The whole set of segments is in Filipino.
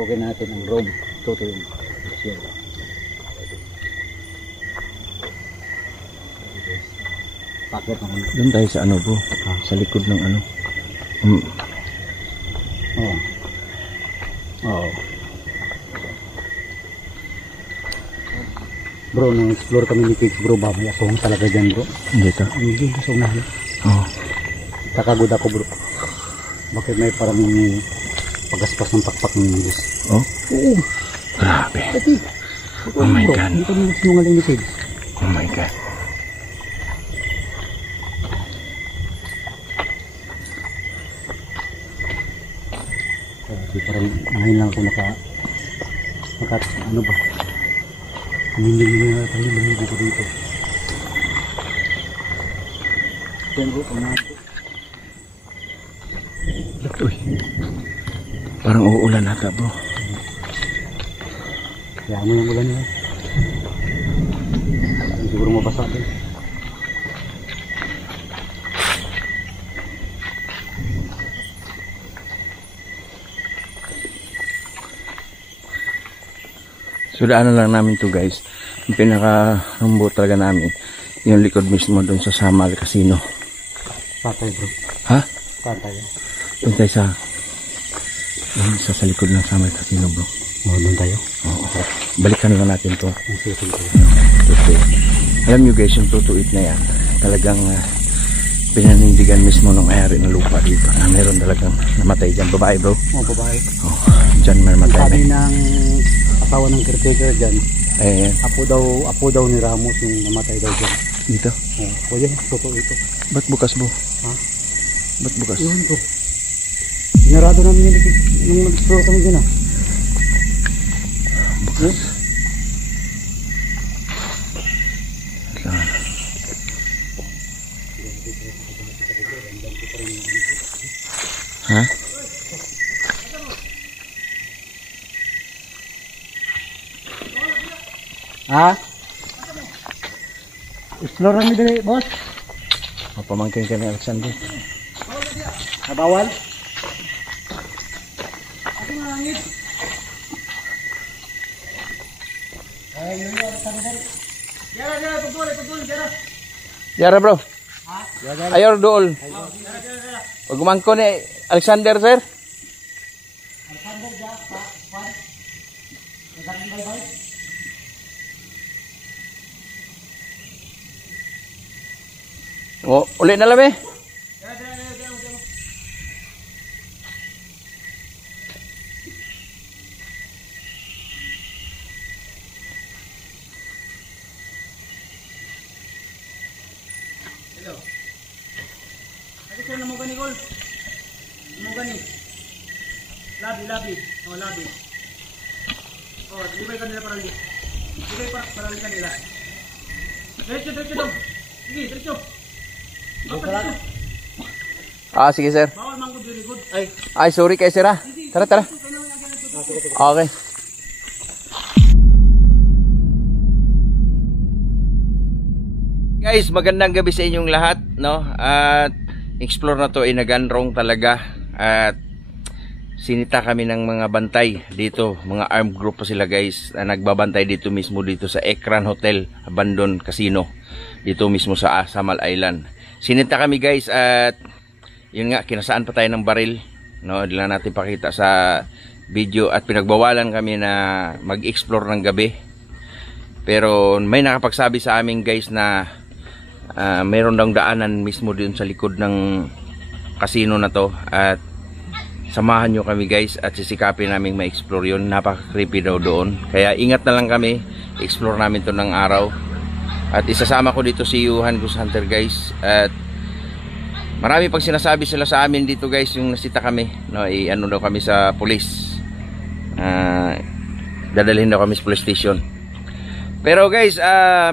papasugin natin ang room. Ito yung picture. Pakit naman. Doon tayo sa ano bro, sa likod ng ano. Oo. Oo. Bro, nang explore kami ni Kids bro, ba may asong talaga dyan bro? Hindi ka? Hindi, asong na. Oo. Kakagod ako bro. Bakit may parang pagaspas ng pakpak ng English? Oh? Oo. Grabe. Ati. Oh my bro, God. hindi kami sinungaling ni Kids. Oh my God. Parang ngayon lang ako ano ba? Hindi na tayo maligo ko dito. Yan bro, pangako. Uy. Parang uulan nata bro. Kaya mo yung ulan yan. Siguro mabasa din. So daanan lang namin to guys. Yung pinaka-rumbo talaga namin, yung likod mismo doon sa Samal Casino. Patay bro. Ha? Patay. Doon tayo sa likod ng Samal Casino bro. Oo, doon tayo. Oo. Balikan lang natin to. Ang sitting ko. Alam nyo guys, yung tutuit na yan, talagang pinanindigan mismo ng may-ari ng lupa dito. Meron talagang namatay dyan. Babae bro? Oo, babae. Oh, dyan may namatay. Sabi ng asawa ng caretaker dyan, apo daw ni Ramos yung namatay daw dyan. Dito? O yan, totoo ito. Ba't bukas bro? Ha? Ba't bukas? Yun to. Sinarado namin yung nag-explore kami dyan Bukas. Ha? Ha? Explore kami dali, boss. Pamangkin ka ni Alexander. Bawal? Yara bro. Ayor dool. Pag umangko ni Alexander sir. Oh, ulit na lang eh. Ano mo gani gol? Mo gani. Labi. Oh, labi. Oh, libay kanila para li. Libay para li kanila. Diretso dong. Sige, diretso. Ah, sige sir. Bawal manggod yun, good. Ay, sorry kay sir ah. Tara. Okay. Guys, magandang gabi sa inyong lahat, no? At explore na to ay naganrong talaga at sinita kami ng mga bantay dito, mga armed group pa sila guys, na nagbabantay dito mismo dito sa Ekran Hotel Abandon Casino dito mismo sa Samal Island. Sinita kami guys at yun nga, kinasaan pa tayo ng baril, no? Hindi lang natin pakita sa video at pinagbawalan kami na mag-explore ng gabi. Pero may nakapagsabi sa amin guys na mayroon daw daanan mismo dun sa likod ng casino na to at samahan nyo kami guys at sisikapin namin ma-explore yun. Napaka-creepy daw doon, kaya ingat na lang kami, explore namin to ng araw at isasama ko dito si Yuhan Ghost Hunter guys. At marami pang sinasabi sila sa amin dito guys, yung nasita kami, no? Ano daw kami sa police, dadalhin daw kami sa police station. Pero guys,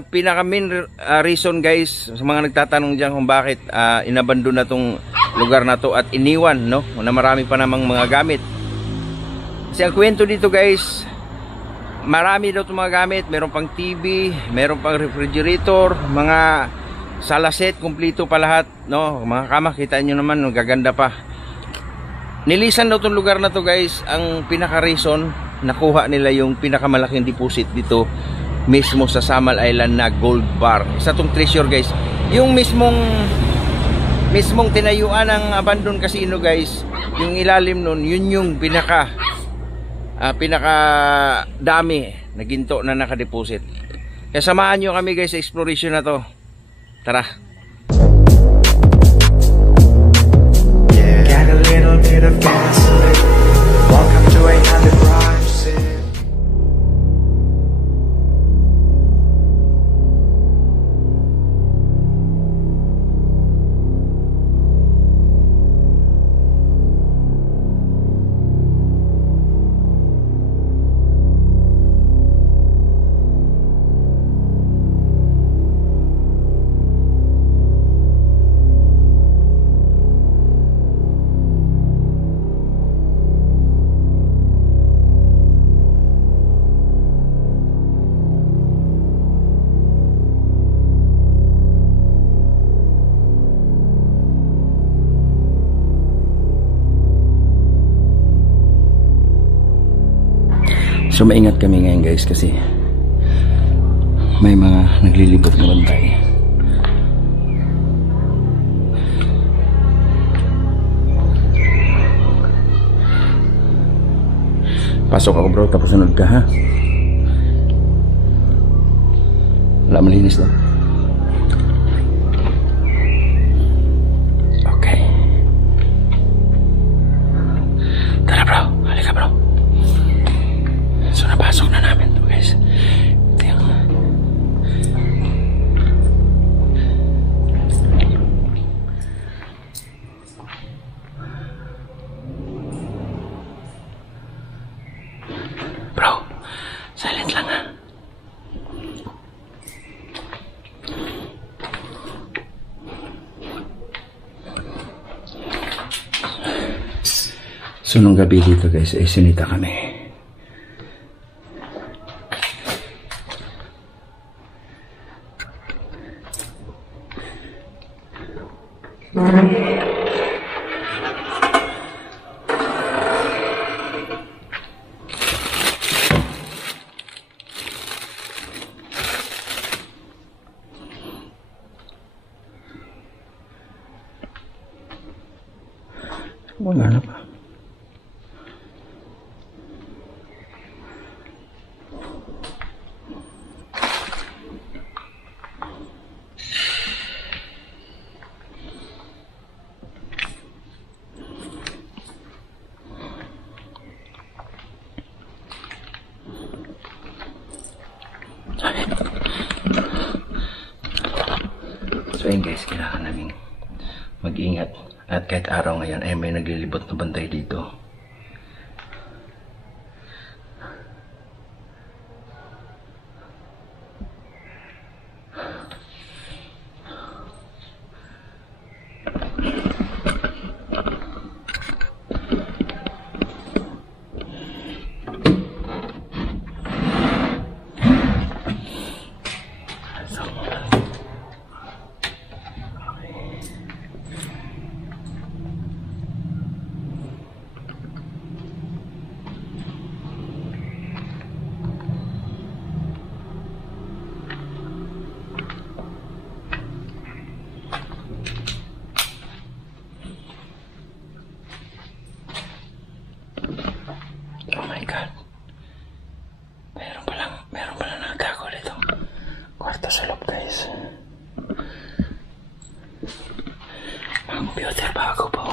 pinaka main reason guys sa mga nagtatanong diyan kung bakit inabandon na tong lugar na to at iniwan, no, na marami pa namang mga gamit. Kasi ang kwento dito guys, marami daw itong mga gamit, meron pang TV, meron pang refrigerator, mga sala set, kumplito pa lahat, no, mga kama, kita nyo naman, no, gaganda pa. nilisan daw tong lugar na to guys. Ang pinaka-reason, nakuha nila yung pinakamalaking deposit dito mismo sa Samal Island na gold bar. Isa tong treasure guys. Yung mismong tinayuan ng abandoned casino guys, yung ilalim nun, yun yung pinaka dami na ginto na nakadeposit. Kaya samahan nyo kami guys sa exploration na to. Tara. Get a little bit of gasoline. Welcome to 800 Prime City. So maingat kami ngayon guys kasi may mga naglilibot na bantay. Pasok ako bro, tapos sunod ka ha. Wala, malinis lang. Okay. Tara bro, halika bro. So napasok na namin to guys. Ito yung bro, silent lang ha. So nung gabi dito guys ay sinita kami. Wala na pa. So yun guys, kailangan namin mag-ingat. At kahit araw ngayon ay may naglilibot na bantay dito. Oh my God. Meron palang nagtago dito. Kwarto sa loob guys. Mga computer bago po.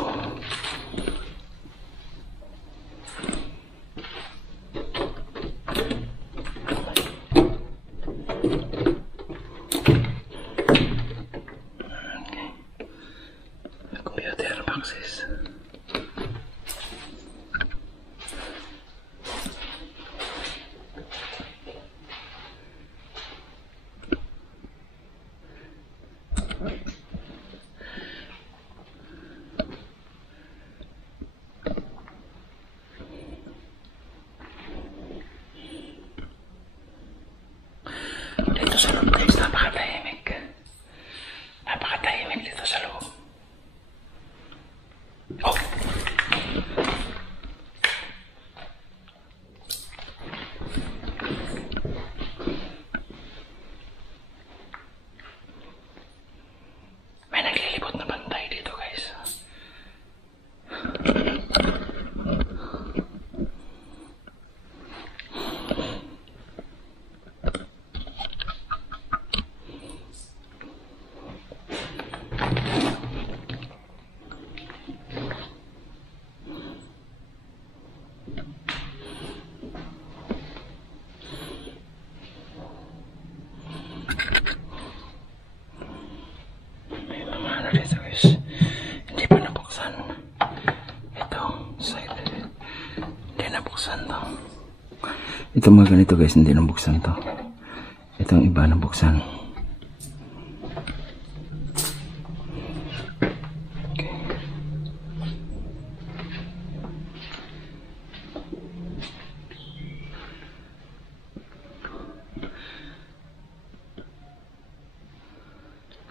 Okay. Computer boxes. Dito sa loob guys, napakatahimik. Napakatahimik dito sa loob. Oh! Ito mga ganito guys, hindi nabuksan to. Itong iba nabuksan. Okay.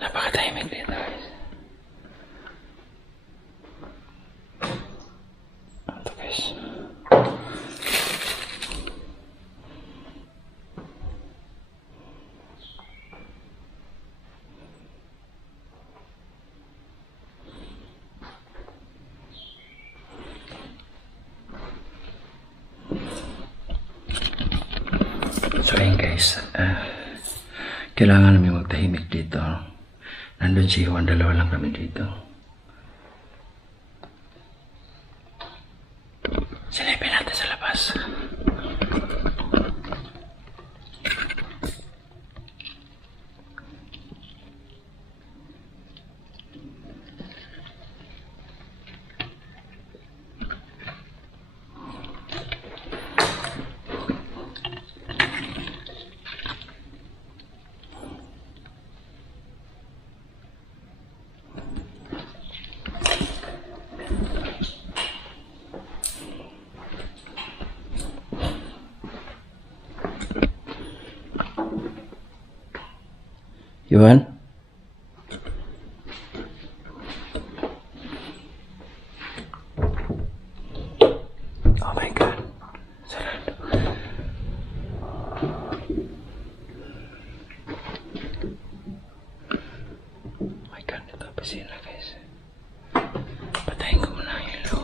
Napakatahimik dito guys. Ito guys. So ayun guys, kailangan namin magtahimik dito. Nandun si Juan, dalawa lang kami dito. Silipin natin sa labas. Yuan? Oh my God. Sarado. Oh my God, ito pasina guys. Patayin ko muna ang ilaw.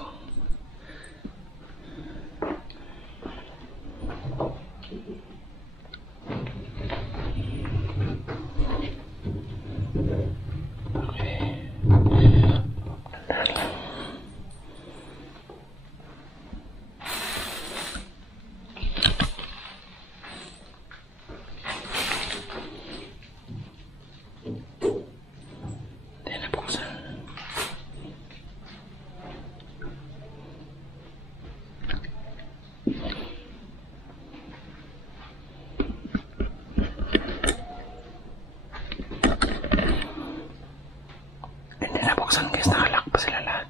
Guys, nakalak pa sila lahat.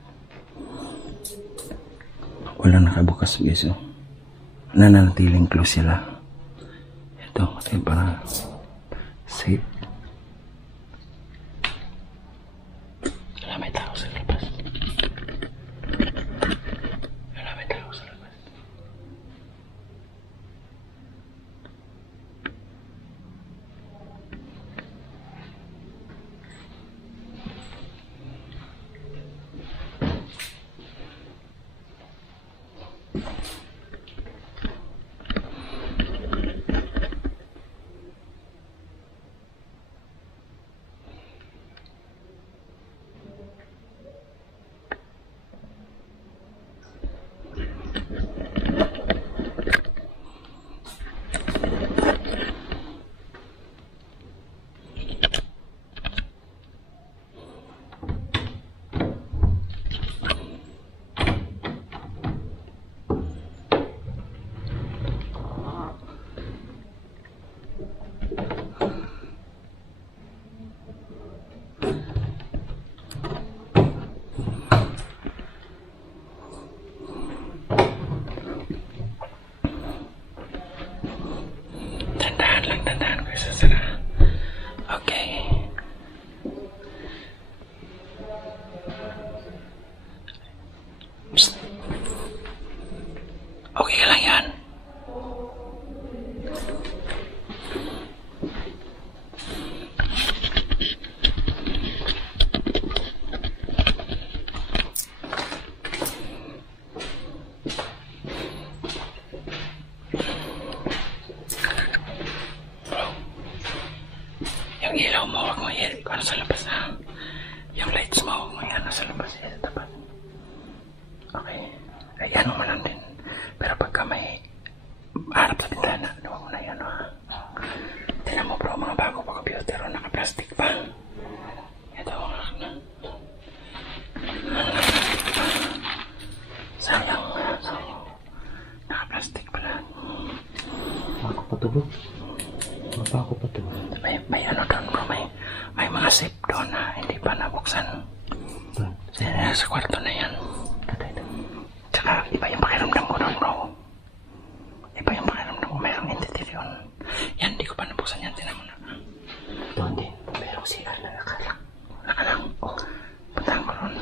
Wala nakabukas guys. Nananatiling close sila. Ito para safe. Wala may tao sa labas. Wala may tao sa labas. sa kwarto na yan. Tsaka iba yung pakiramdam ko doon, bro. Iba yung pakiramdam ko. Mayroong entity yun. Yan, di ko pa nabuksan yan. Tinan mo na. Doon din. Merong CR na nakalak. Nakalang. Oh. Puntahan ko ron.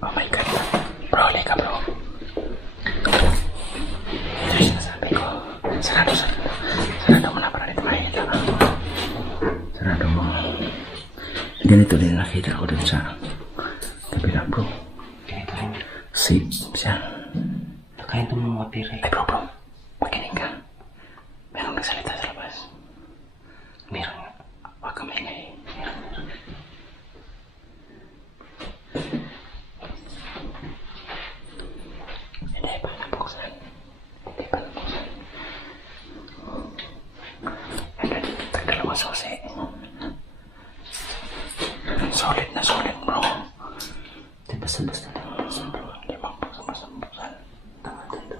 Oh my God. Bro, lika bro. Ito yung sinasabi ko. Sarado mo na para dito makikita ka. Sarado mo. Ganito din nakita ko dun sa kabila bro. Ganito rin. Siyan. Nakain ito mga pira. Ay bro, makinig ka. Merong nagsalita sa labas. Meron. Huwag ka maingay. Hindi pa nabuksan. Tagdalawang susi. Solid na solid bro. Di basta-basta lang. Hindi buksan. Tama dito.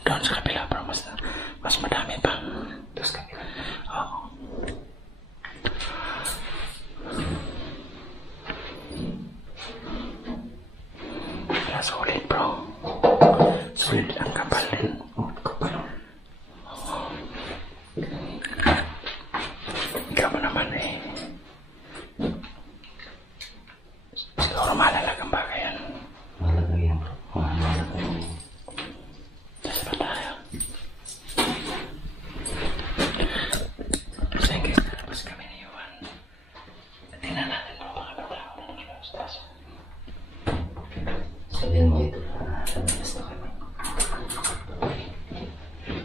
Doon sa kabila bro, mas madami pa. Doon sa kabila. Oo. Kaya solid bro. Solid ang kapal din. Oh, kapal. Ikaw mo naman eh. Siguro malalagang bagay yan. Malaga yan bro. Malaga yan. Dasa pa tayo. Kasi guys, nalabas kami ni Juan. Tingnan natin bro, baka may tao na naglabas. Sabihin mo ito. Labas na kami.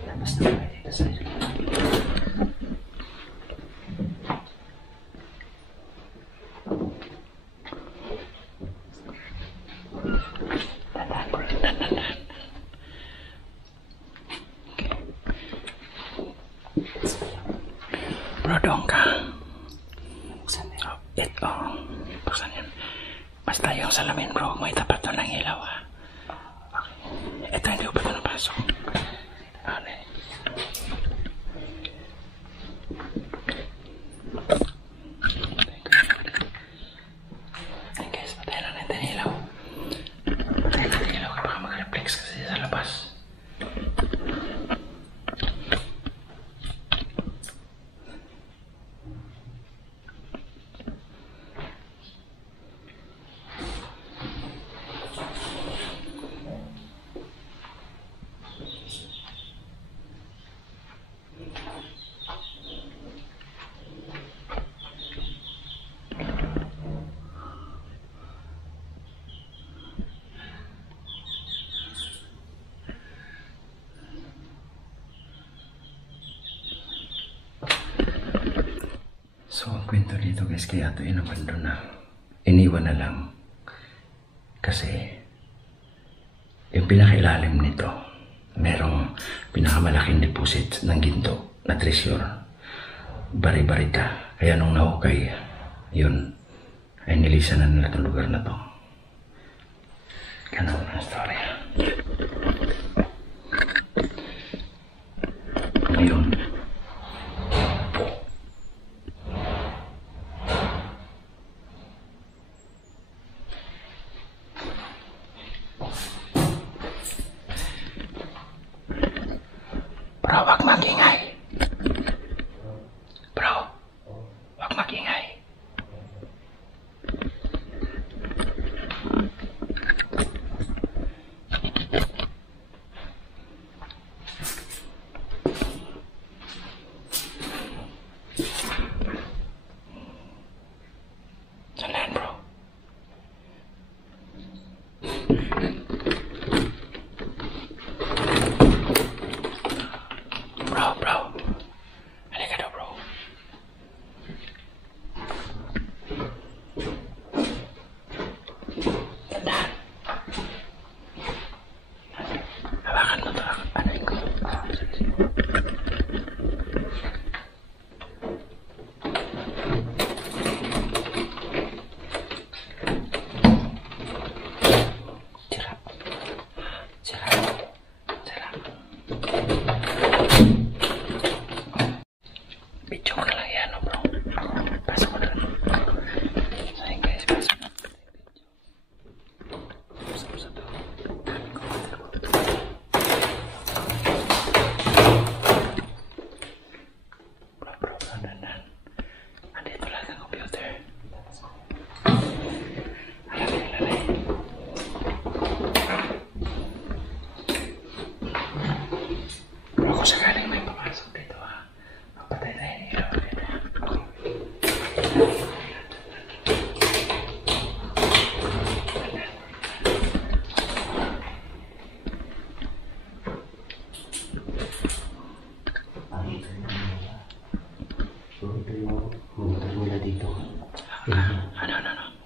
Labas na kami dito sa ito. Tandaan bro, tandaan. Bro, doon ka. Buksan na. Oh, ito. Buksan yan. Basta yung salamin bro, huwag mo itapat doon ng ilaw ha. Okay. Ito, hindi ko pa ito napasok. Ano eh. Ay guys, patayin na natin yung ilaw. Patayin natin yung ilaw ka baka mag-reflex kasi sa labas. So, ang kwento dito guys, kaya ito inabandon na. Iniwan na lang. Kasi, yung pinakailalim nito, merong pinakamalaking deposit ng ginto na treasure. Bari-barita. Kaya nung nahukay, yun, ay nilisan na nila itong lugar na to. Ganun ang story. Ngayon, bro, wag magingay. Bro, wag magingay. Saan bro? Bro.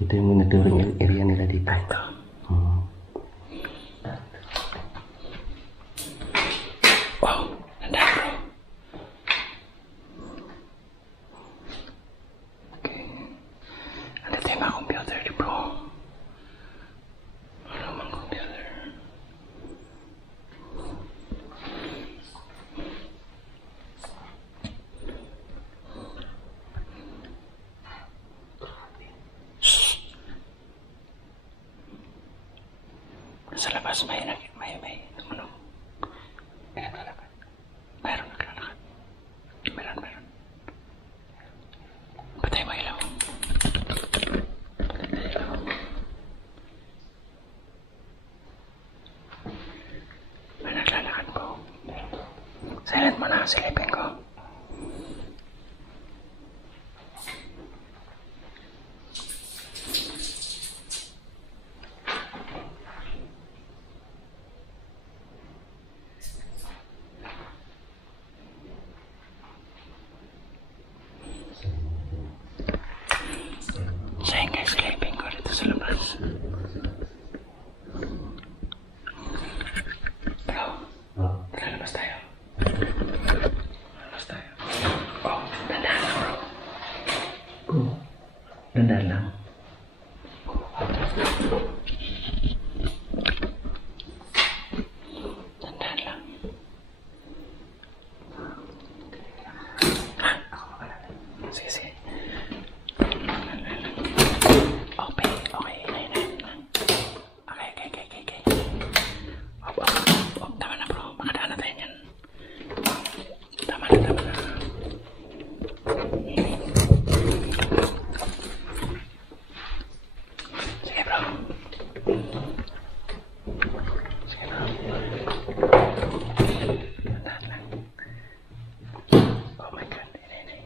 Ito yung monitoring area nila dito. Ito. Wow, nandang bro. Okay. Nandito yung mga computer di bro. Ano mga computer? Sa labas may tumunog. May naglalakad. Mayroon naglalakad. Meron. Patay mo ilaw. Patay ilaw. May naglalakad po. Silent mo na, silipin ko. Siya yung sleeping ko dito sa labas. Bro, lalabas tayo. Oh, dandaan lang bro. Dandaan lang. Dandaan lang. Sige. Okay. Tama na bro, makadaan na tayo niyan. Tama na. Sige bro. Tandaan lang. Oh my God, ini.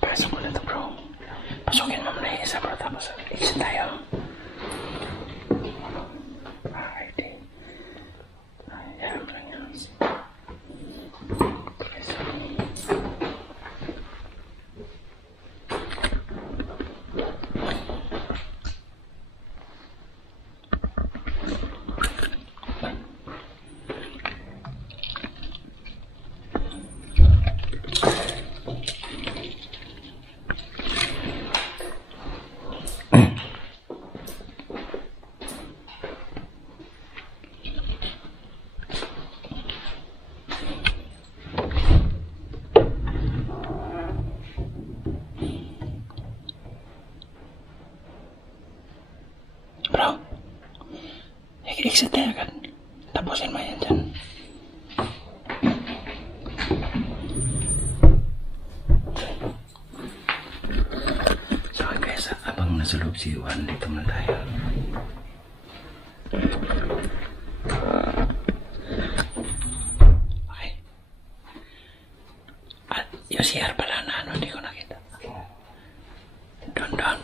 Pasok ko na ito bro. Pasukin mo muna yung isa bro, tapos exit tayo. Alright. Ayan lang yan. Bro, exit tayo agad. Tapusin mo yan dyan. So guys, abang nasa loob si Juan, dito na tayo. Okay. At yung CR pala na ano, hindi ko nakita. Doon.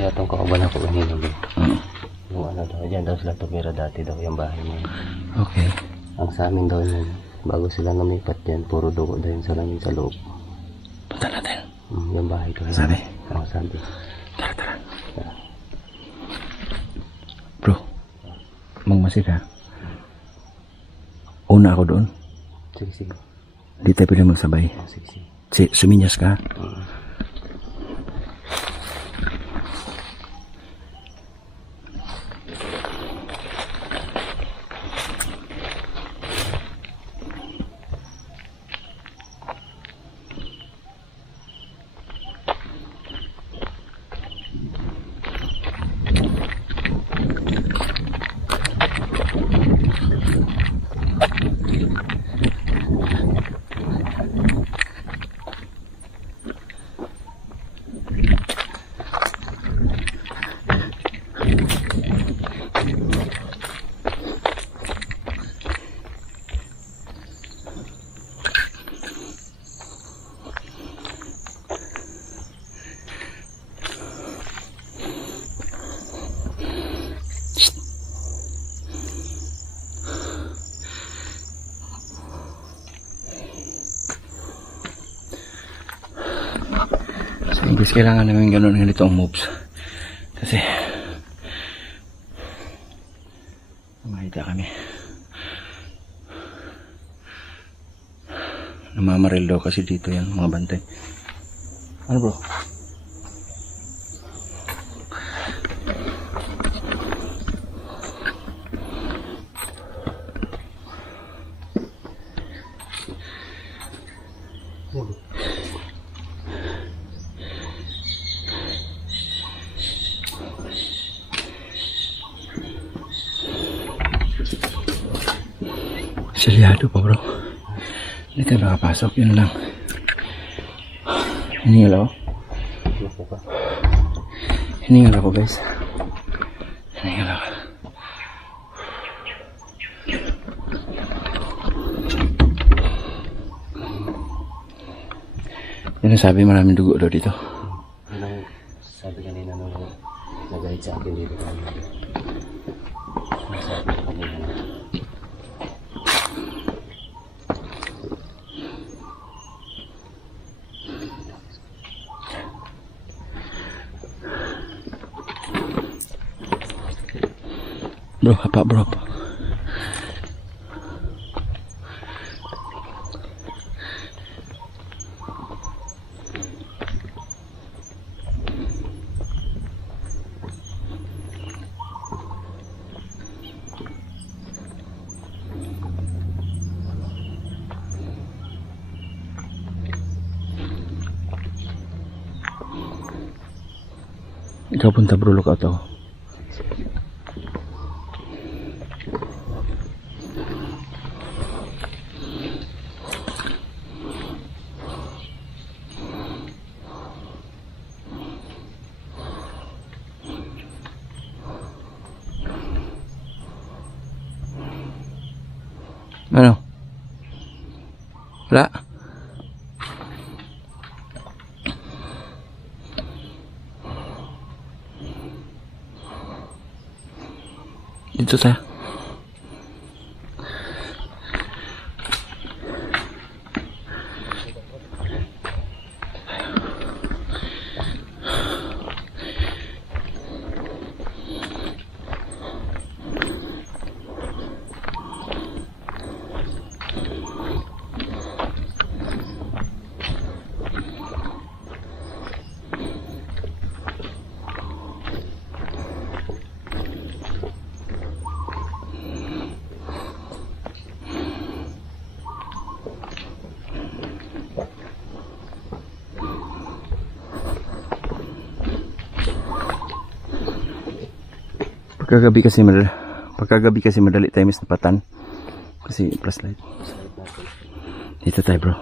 Kaya itong kauban ako kanina bro. Yung ano daw, dyan daw sila tumira dati daw yung bahay niya. Okay. Ang sa amin daw yun, bago sila lumipat dyan, puro dugo daw yung salamin sa loob. Punta natin. Yung bahay ko. Sabi? Oo, sabi. Tara, tara. Bro, magmasik ha. Una ako doon. Sige, sige. Di tayo pwede magsabay. Sige, sige. Suminyas ka. Guys, kailangan namin ganun ng ganitong moves kasi makita kami namamaril daw kasi dito yan mga bantay. Ano bro? Silyado pa bro. Hindi tayo nakapasok. Yun lang. Hiningal ako. Hiningal ako guys. Hiningal ako. Yan ang sabi, maraming dugo daw dito. Yan ang sabi kanina nung nag-guide sa akin dito. Sabi ko kanina. Bro, apa bro? Ikaw punta bro, look out ako. Ano? Wala? Dito tayo. Pagkagabi kasi madali tayo mas napatan kasi flashlight. Dito tayo bro.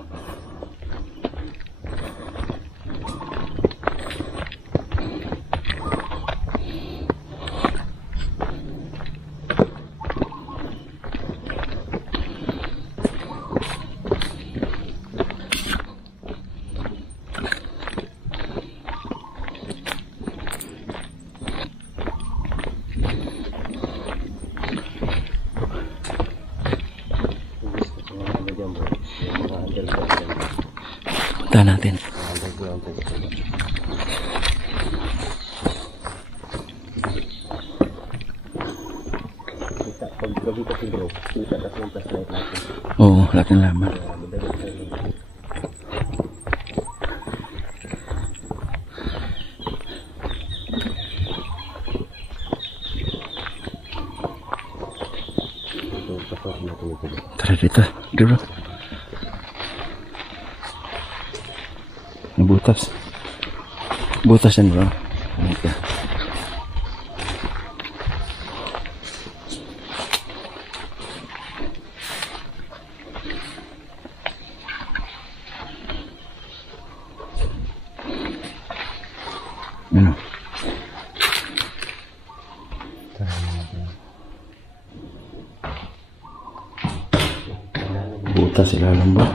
Punta natin. Pag gabi kasi bro, kita kasi yung flashlight natin. Oo, laking laman. Tara dito. Dito. Butas. Butas yan bro. Okay. Ano? Butas ilalim ba?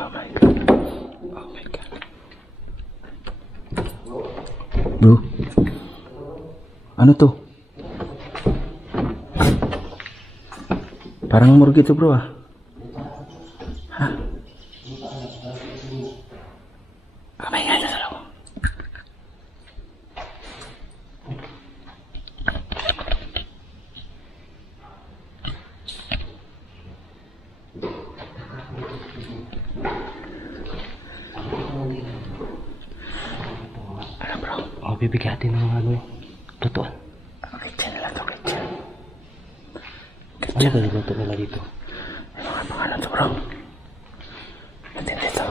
Oh my God. Ano to? Parang morgue to bro ah. Ha? Kamay nga na talaga. Ano bro? Oh, bibigatin ng mga ano. Lutuan. Okay, dyan nila to. Okay, dyan. Ano ba niluto nila dito? Ano nga pang ano to bro? Natin dito.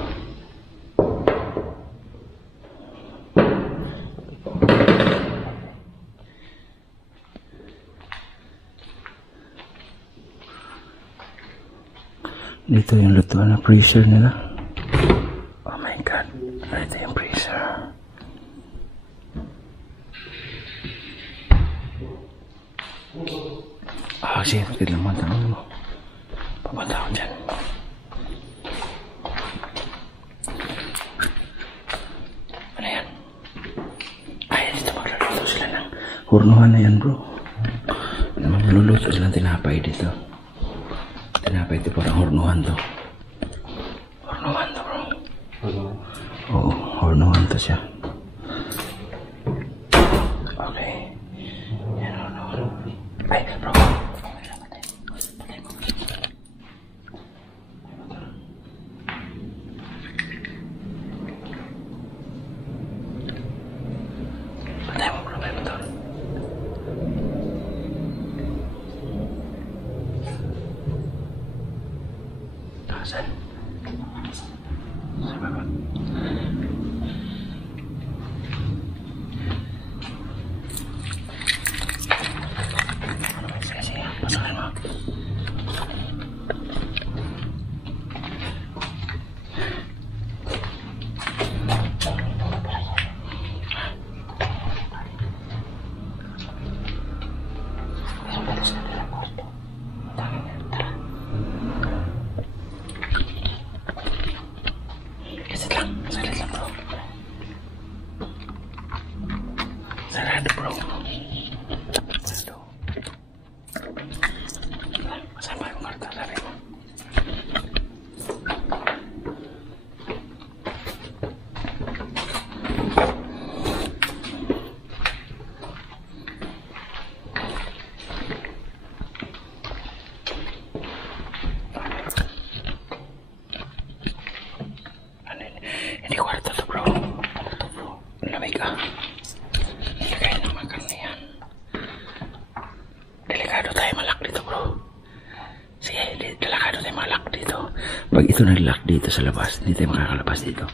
Dito yung lutuan na freezer nila. Oh my god. Ito yung freezer. Ah, sige. Hindi lang tanong mo. Papunta ako dyan. Ano yan? Ay, dito magluluto sila ng hurnuhan na yan bro. Magluluto sila ng tinapay dito. Tinapay ito parang hurnuhan to. Hurnuhan to bro. Oo, hurnuhan to siya. Okay. Yan hurnuhan. Ay, bro. Patay mo bro, may motor. Saan? Sa baba. Sige, sige. Pasakan mo. Salit lang bro. Sarado bro. Sarado. Masama yung karta, sabi mo. Hindi kwarto to bro. Ano to bro? Lamig ka. Hindi kaya na makan na yan. Delikado tayo malak dito bro. Sige, delikado tayo malak dito. Pag ito nag-lock dito sa labas, hindi tayo makakalabas dito.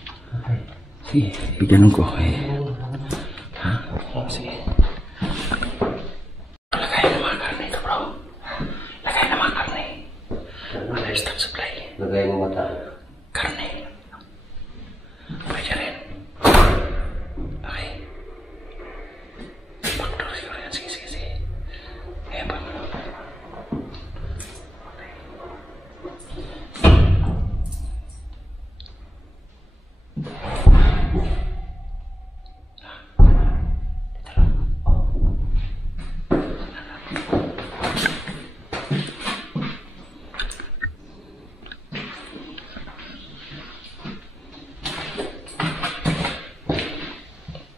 Sige, bigyan ko. Ha? Sige. Lagay na mga karne ito bro. Lagay na mga karne. Livestock supply. Lagay mo mata. Karne. Pwede rin. Okay. Backdoor siguro yan. Sige, sige, sige. Ayan pa mo.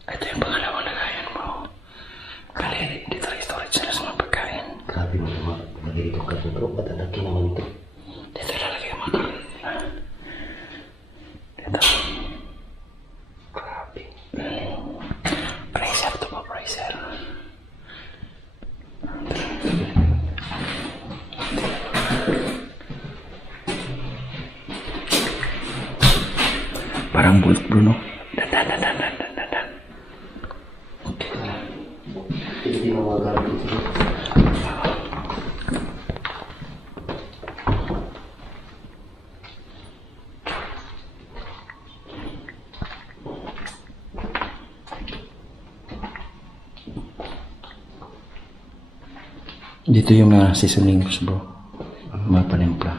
Ito yung pangalawang lagayan mo. Kali, dito rin storage nila sa mga pagkain. Grabe mo naman. Malito ka to bro. Ba't alaki naman ito? Dito lalagay yung mga kanin nila. Dito. Grabe. Bracer to po, bracer. Parang bulk bro, no? Dan. Okay. Hindi mo magagamit ito. Dito yung mga seasonings bro. Mga panimpla.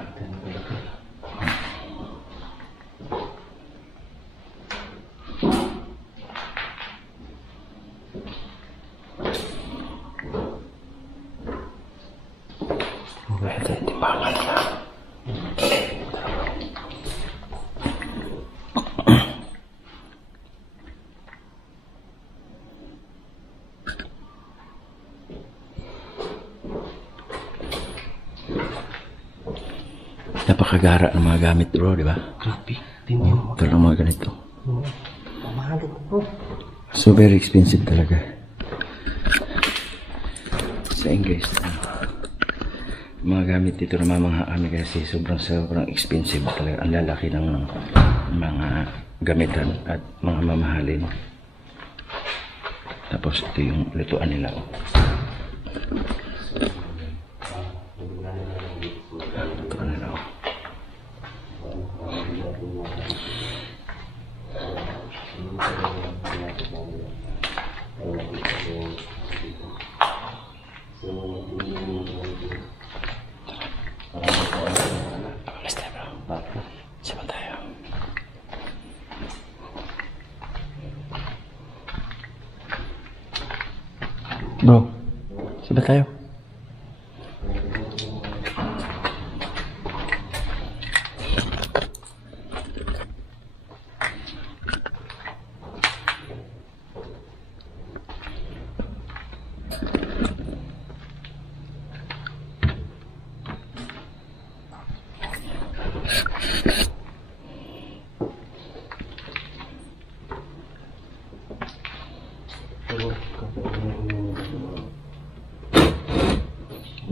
Ito yung timbangan nila. Napakagara ng mga gamit bro, di ba? Grabe. Ito lang mga ganito. Mahal bro. So very expensive talaga. Sa guys, mga gamit dito ng mga ano kasi sobrang expensive talaga. Ang lalaki ng mga gamitan at mga mamahalin. Tapos ito yung lutuan nila. Oh. Lutuan nila. Oh. Bro, siapa tayo?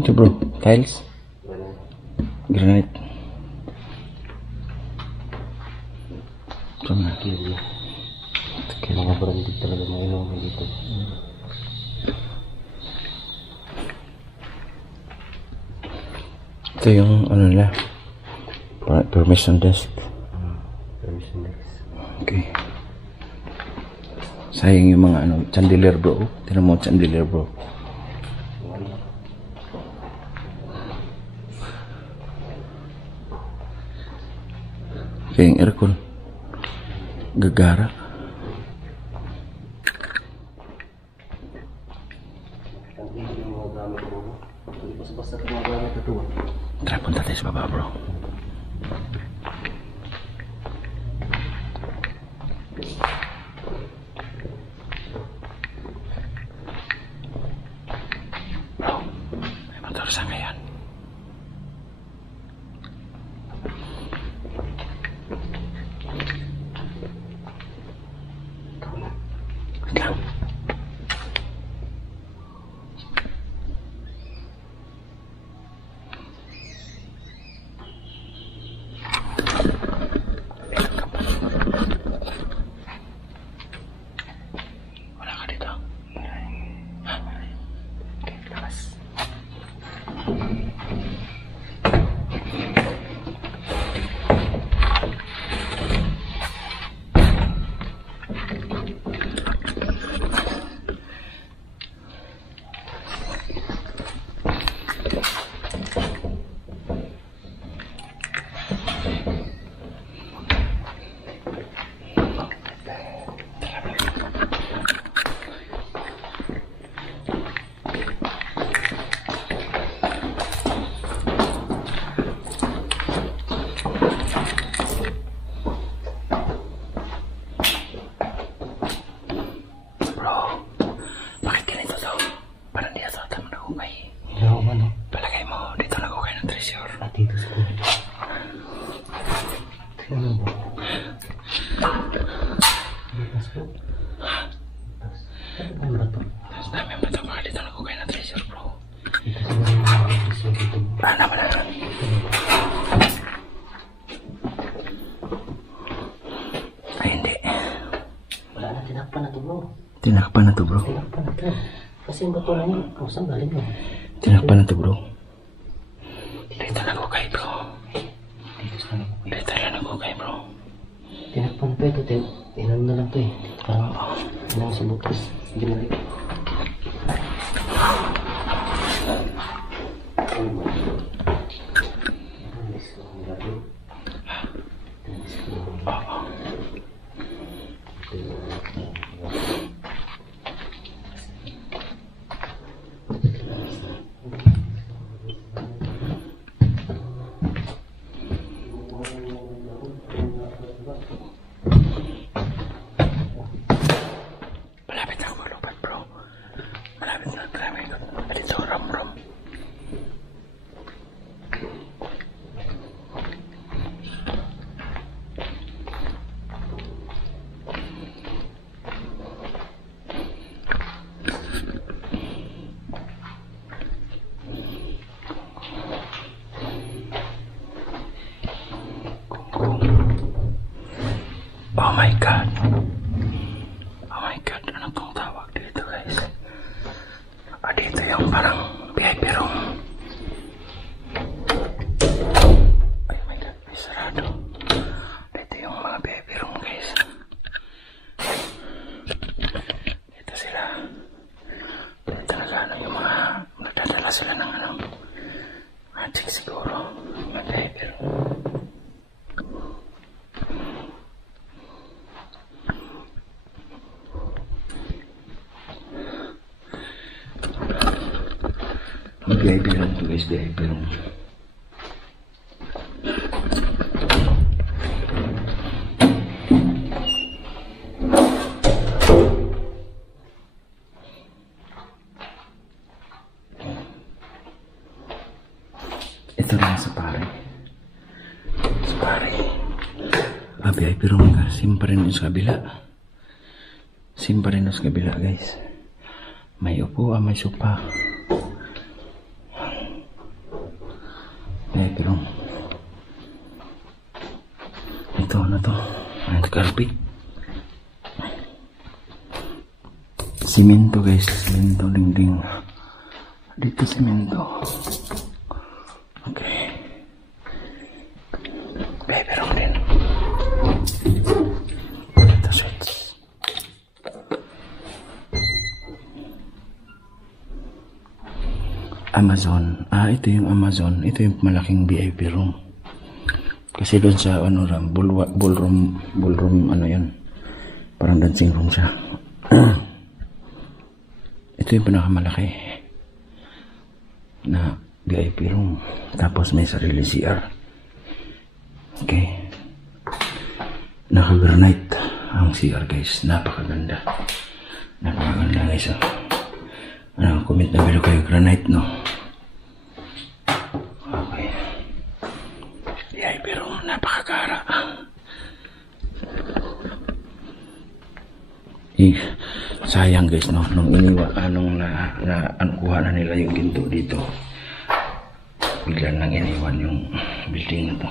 Ito bro, tiles, granite. Ito na. Kaya mga branded talaga mga inuman dito. Ito yung ano nila, permission desk. Permission desk. Okay. Sayang yung mga ano, chandelier bro. Tinan mo chandelier bro. Okay, yung aircon. Gagara. Tara, punta tayo sa baba bro. Bro, may motor sa ngayon. Lang. Wala ka dito. Okay, lakas. Tinakpan na to bro. Tinakpan na to. Kasi yung bato na yun, kung saan galing mo? Tinakpan na to bro. Dito nagugay bro. Dito lang nagugay bro. Tinakpan pa ito, tinanong na lang to eh. Parang tinanong sa bukas. Ginalik. sila ng ano. Magic siguro. Matay, pero... Mag-VIP lang ito guys, VIP lang. Ito lang sa pare. Sa pare. VIP room ka. Sim pa rin sa kabila. Sim pa rin sa kabila guys. May upuan, may sopa. VIP room. Ito na to. Ang carpet. Simento guys. Simento dingding. Dito simento. Okay. VIP room din. Ito switch. Amazon. Ito yung Amazon. Ito yung malaking VIP room. Kasi doon sa ano ram, ballroom ano yun. Parang dancing room siya. Ito yung pinakamalaki na VIP room. Tapos may sarili CR. Okay. Naka-granite ang CR guys. Napakaganda. Napakaganda guys. Comment na bilo kayo granite no. Okay. VIP room. Napakagara. Sayang guys no. Nung iniwa, kuha na nila yung ginto dito. Bigla nang iniwan yung building na to.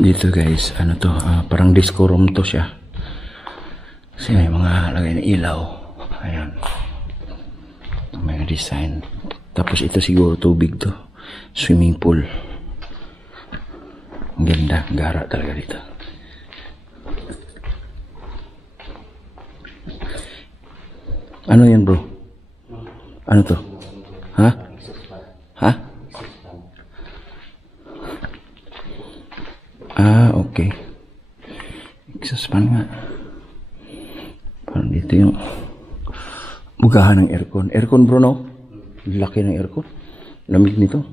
Dito guys, ano to, parang disco room to siya. Kasi may mga lagay na ilaw. Ayan. May design. Tapos ito siguro tubig to. Swimming pool. Ang ganda, gara talaga dito. Ano yan bro? Ano to? Ha? Ha? Okay. Exhaust fan nga. Parang dito yung bugahan ng aircon. Aircon bro no? Laki ng aircon. Lamig nito.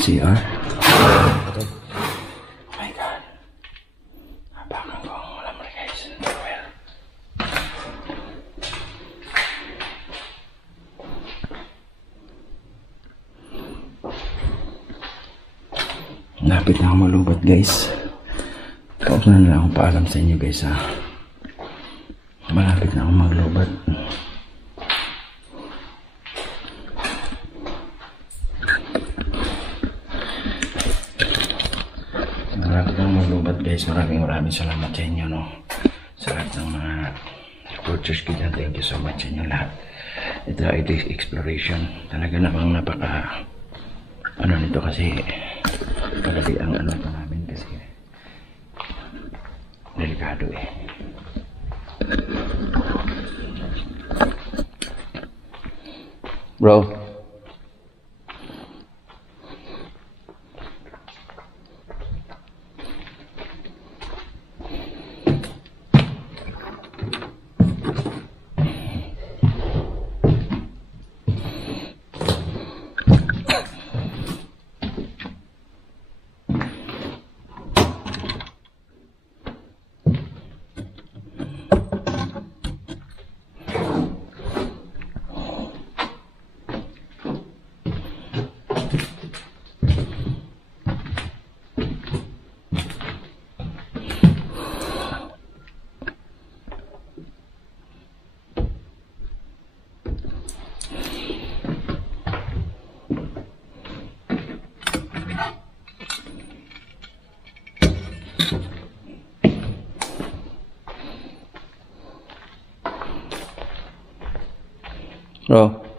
CR. Oh my god. Hapakan ko ang ulam na guys. Lapit na ako malubat guys. Huwag na lang akong paalam sa inyo guys ha. Malapit na ako maglubat. Guys, maraming salamat sa inyo no. Sa lahat ng mga supporters ko dyan. Thank you so much sa inyo lahat. Ito ay exploration. Talaga namang napaka ano nito kasi madali ang ano ito namin kasi delikado eh. Bro, Oh.